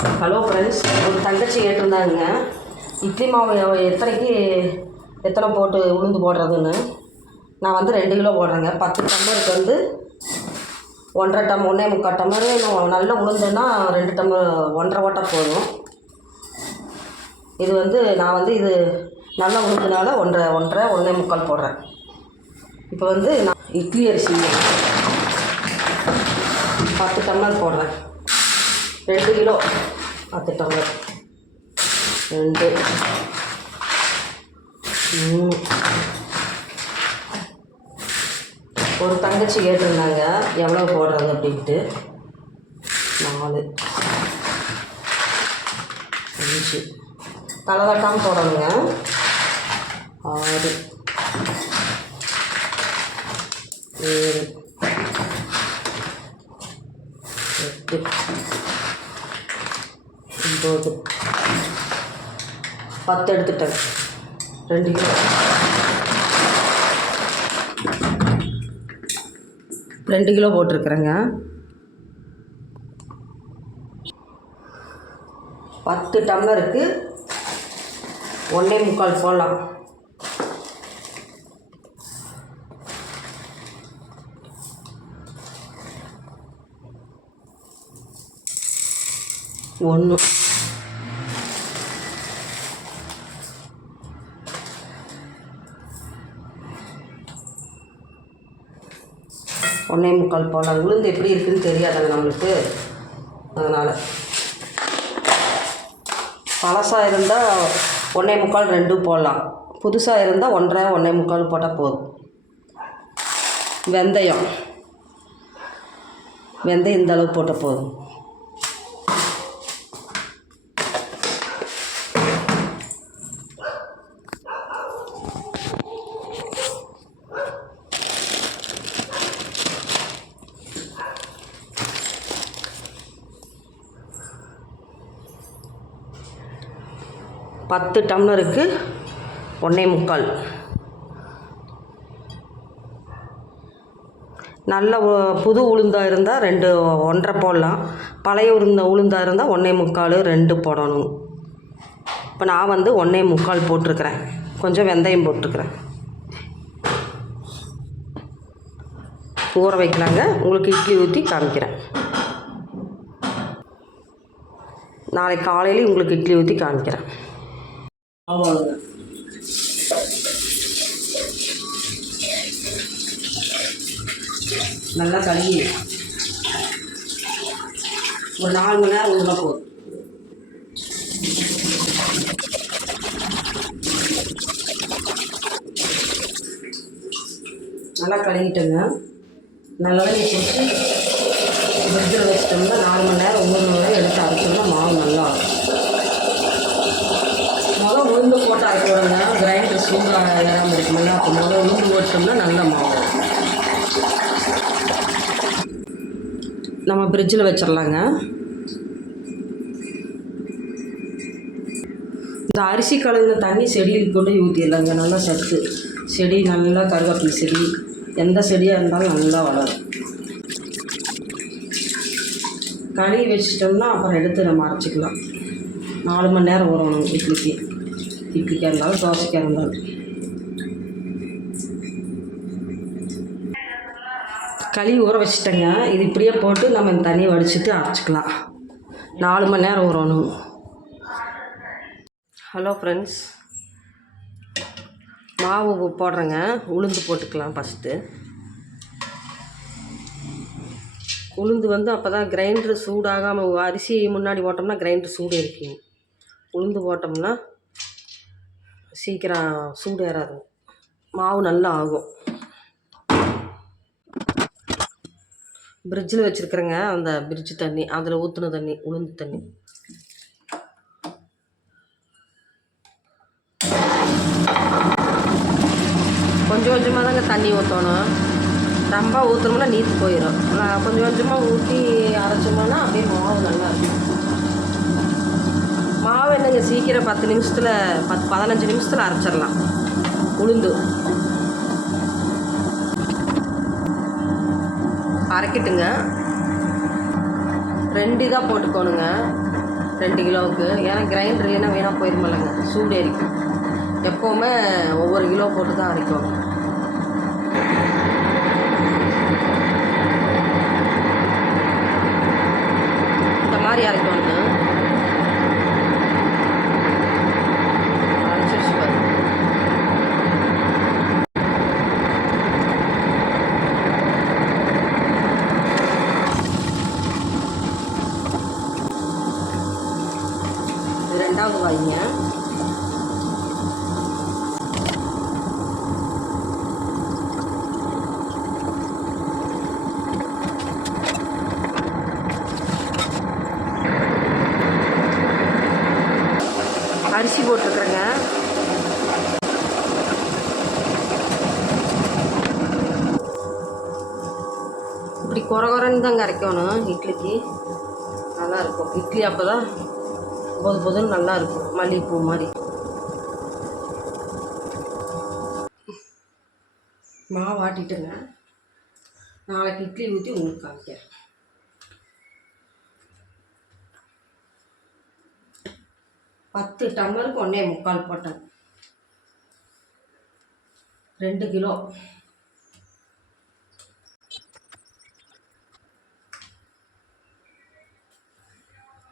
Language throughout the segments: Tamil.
ஹலோ ஃப்ரெண்ட்ஸ் ஒரு தங்கச்சி கேட்டிருந்தாங்க. இட்லி மாவு எத்தனைக்கு எத்தனை போட்டு உளுந்து போடுறதுன்னு. நான் வந்து ரெண்டு கிலோ போடுறேங்க. பத்து டம்ளருக்கு வந்து ஒன்றரை டம் ஒன்றே முக்கால் டம்ளர் இன்னும் நல்ல உளுந்துன்னா ரெண்டு டம்ளர் ஒன்றரை ஓட்டை போதும். இது வந்து நான் வந்து இது நல்ல உளுந்துனால ஒன்றரை ஒன்றரை ஒன்றே முக்கால் போடுறேன். இப்போ வந்து நான் இட்லி அரிசி பத்து டம்ளர் போடுறேன். ரெண்டு கிலோ. பார்த்துட்டாங்க ரெண்டு. மூணு ஒரு தங்கச்சி கேட்டிருந்தாங்க எவ்வளோ போடுறாங்க அப்படின்ட்டு. நாலு. அஞ்சு. தலை தட்டாமல் போடணுங்க. ஆறு. ஏழு. எட்டு. ஒம்பது பத்து எடுத்துட்டேன். ரெண்டு கிலோ. ரெண்டு கிலோ போட்டிருக்குறேங்க. பத்து டம்ளருக்கு ஒன்றே முக்கால் போடலாம். ஒன்று. ஒன்றே முக்கால் போடலாம் உளுந்து எப்படி இருக்குன்னு தெரியாதாங்க நம்மளுக்கு. அதனால். பழசாக இருந்தால் ஒன்றே முக்கால் ரெண்டும் போடலாம். புதுசாக இருந்தால் ஒன்றரை ஒன்றே முக்கால் போட்டால் போதும். வெந்தயம். வெந்தயம் இந்த அளவு போட்டால் போதும். பத்து டம்ளருக்கு ஒன்றே முக்கால். நல்ல புது உளுந்தாக இருந்தால் ரெண்டு ஒன்றரை போடலாம். பழைய உளுந்த உளுந்தாக இருந்தால் ஒன்றே முக்கால் ரெண்டு போடணும். இப்போ நான் வந்து ஒன்றே முக்கால் போட்டிருக்கிறேன். கொஞ்சம் வெந்தயம் போட்டிருக்கிறேன். ஊற வைக்கலாங்க. உங்களுக்கு இட்லி ஊற்றி காமிக்கிறேன். நாளைக்கு காலையிலேயும் உங்களுக்கு இட்லி ஊற்றி காமிக்கிறேன். ஆமாங்க. நல்லா கழுவி. ஒரு நாலு மணி நேரம் ஊறினா போதும். நல்லா கழுவிட்டேங்க. நல்லெண்ணெய் போட்டு ஃப்ரிட்ஜில் வச்சிட்டோம்னா நாலு மணி நேரம் ஒம்பது மணி நேரம் எடுத்து அரைச்சோம்னா மாவு நல்லா இருக்கும் உளுந்து போட்டு அரைக்க விடுங்க கிரைண்டர் சூடாக ஏறாமல் இருக்குமில்ல அப்போ முதல்ல உளுந்து போட்டோம்னா நல்ல மாவு. நம்ம ஃப்ரிட்ஜில் வச்சிடலாங்க இந்த அரிசி கலந்த தண்ணி செடியில் கொண்டு ஊற்றிடலாங்க நல்லா சத்து. செடி நல்லா கருவேப்பிலை செடி. எந்த செடியாக இருந்தாலும் நல்லா வளரும். கழுவி வச்சிட்டோம்னா அப்புறம் எடுத்து நம்ம அரைச்சிக்கலாம். நாலு மணி நேரம் ஊறணும் இட்லிக்கு. இட்லிக்காக இருந்தாலும் தோசைக்காக இருந்தாலும் களி ஊற வச்சிட்டேங்க இது இப்படியே போட்டு நம்ம இந்த தண்ணியை வடிச்சிட்டு அரைச்சிக்கலாம் நாலு மணி நேரம் ஊறணும் ஹலோ ஃப்ரெண்ட்ஸ் மாவு போடுறேங்க உளுந்து போட்டுக்கலாம் ஃபஸ்ட்டு உளுந்து வந்து அப்போ தான் கிரைண்டர் சூடாகாமல் அரிசி முன்னாடி போட்டோம்னா கிரைண்டர் சூடு இருக்கும் உளுந்து போட்டோம்னா சீக்கிரம் சூடு மாவு நல்லா ஆகும். பிரிட்ஜில் வச்சுருக்குறேங்க அந்த பிரிட்ஜ் தண்ணி. அதில் ஊற்றின தண்ணி உளுந்து தண்ணி. கொஞ்சம் கொஞ்சமாக தாங்க தண்ணி ஊற்றணும் ரொம்ப ஊற்றுனோம்னா நீத்து போயிடும் கொஞ்சம் கொஞ்சமாக ஊற்றி அரைச்சோம்னா அப்படியே மாவு நல்லா இருக்கும். மாவு சீக்கிரம் பத்து நிமிஷத்தில் பத்து பதினஞ்சு நிமிஷத்தில் அரைச்சிடலாம். உளுந்து. அரைக்கட்டுங்க. ரெண்டு இதாக போட்டுக்கோணுங்க. ரெண்டு கிலோவுக்கு. ஏன்னா கிரைண்டர் இல்லைன்னா வீணாக போயிருமில்லங்க. சூடு எரிக்கும் எப்போவுமே ஒவ்வொரு கிலோ போட்டு தான் அரைக்கணும் இந்த மாதிரி அரைக்கணுங்க அரைச்சிருச்சு பாரு இது அரிசி போட்டிருக்குறேங்க. இப்படி குறை குறைன்னு தாங்க அரைக்கணும் இட்லிக்கு. நல்லா இருக்கும். இட்லி அப்போ தான் பொது பொதுன்னு நல்லா இருக்கும். மல்லிகைப்பூ மாதிரி. மாவு ஆட்டிட்டுங்க. நாளைக்கு இட்லி ஊற்றி உங்களுக்கு காமிக்கிறேன். பத்து டம்ளருக்கு ஒன்றே முக்கால் போட்டேன். ரெண்டு கிலோ.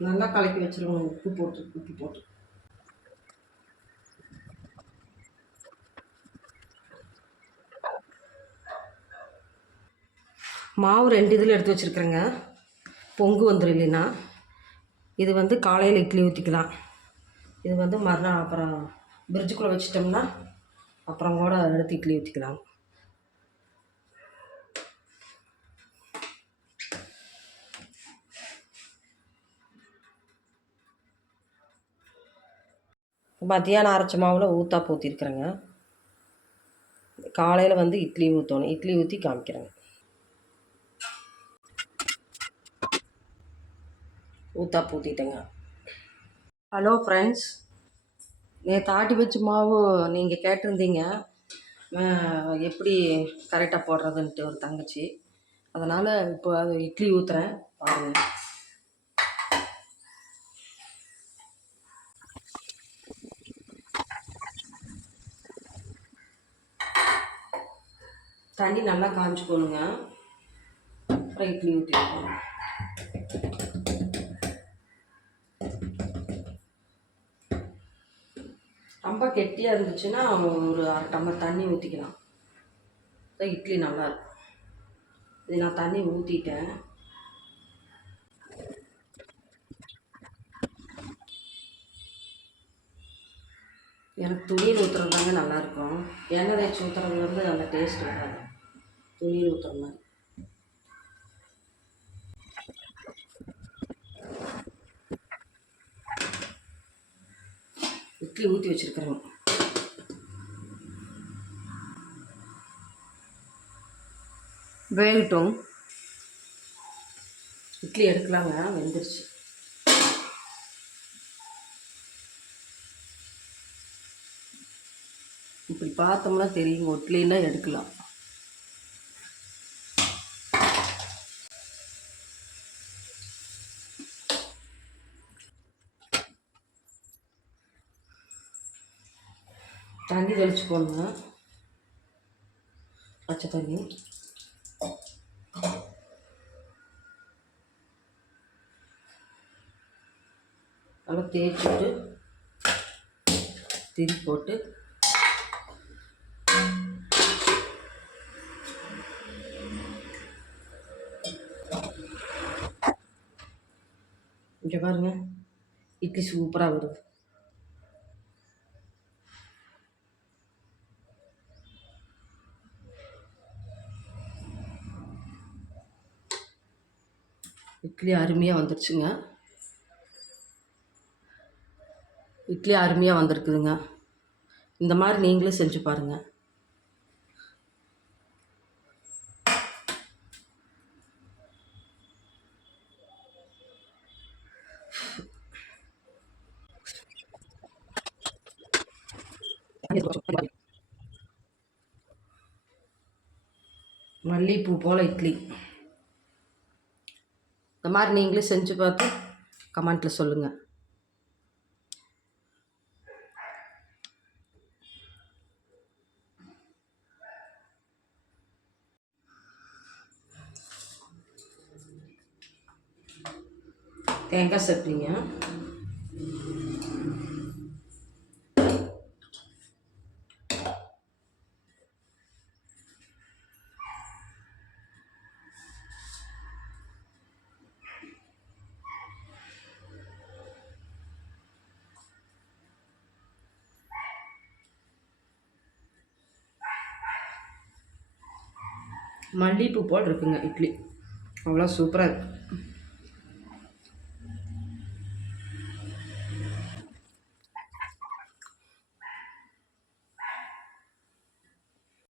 நல்லா கலக்கி வச்சுருவோம். உப்பு போட்டு உப்பு போட்டு. மாவு ரெண்டு இதில் எடுத்து வச்சுருக்குறேங்க. பொங்கு வந்துடும் இல்லைன்னா. இது வந்து காலையில் இட்லி ஊற்றிக்கலாம் இது வந்து மறுநாள் அப்புறம் பிரிட்ஜுக்குள்ளே வச்சிட்டோம்னா அப்புறம் கூட எடுத்து இட்லி ஊற்றிக்கலாம் மத்தியானம் அரைச்ச மாவில் ஊற்றா ஊற்றிருக்குறேங்க காலையில் வந்து இட்லி ஊற்றணும் இட்லி ஊற்றி காமிக்கிறேங்க. ஊற்றா ஊற்றிட்டேங்க ஹலோ ஃப்ரெண்ட்ஸ் நேற்று ஆட்டி வச்ச மாவு நீங்கள் கேட்டிருந்தீங்க. எப்படி கரெக்டாக போடுறதுன்ட்டு ஒரு தங்கச்சி. அதனால் இப்போ அது இட்லி ஊற்றுறேன் பாருங்கள் தண்ணி நல்லா காஞ்சிக்கணுங்க. அப்புறம் இட்லி ஊற்றிருக்கோம் ரொம்ப கெட்டியாக இருந்துச்சுன்னா ஒரு அரை டம்ளர் தண்ணி ஊற்றிக்கலாம் இட்லி நல்லாயிருக்கும் இது நான் தண்ணி ஊற்றிட்டேன் எனக்கு துணியில் ஊற்றுறது தாங்க நல்லாயிருக்கும் எண்ணெய் தேய்ச்சி ஊற்றுறது வந்து அந்த டேஸ்ட் வராது. துணியில் ஊற்றுற மாதிரி. இட்லி ஊற்றி வச்சுருக்குறேங்க வேகட்டும். இட்லி எடுக்கலாங்க வெந்துருச்சு. இப்படி பார்த்தோம்னா தெரியும் இட்லின்னா எடுக்கலாம். தண்ணி போடுங்க பச்சை தண்ணி. நல்லா தேய்ச்சிட்டு திரி போட்டு இங்கே பாருங்க. இட்லி சூப்பராக வருது. இட்லி அருமையாக வந்துருச்சுங்க. இட்லி அருமையாக வந்திருக்குதுங்க. இந்த மாதிரி நீங்களும் செஞ்சு பாருங்கள் மல்லிகைப்பூ போல் இட்லி. இந்த மாதிரி நீங்களே செஞ்சு பார்த்து கமெண்ட்டில் சொல்லுங்கள் தேங்காய் சட்னிங்க மல்லிகைப்பூ போல் இருக்குங்க இட்லி. அவ்வளோ சூப்பராக இருக்குது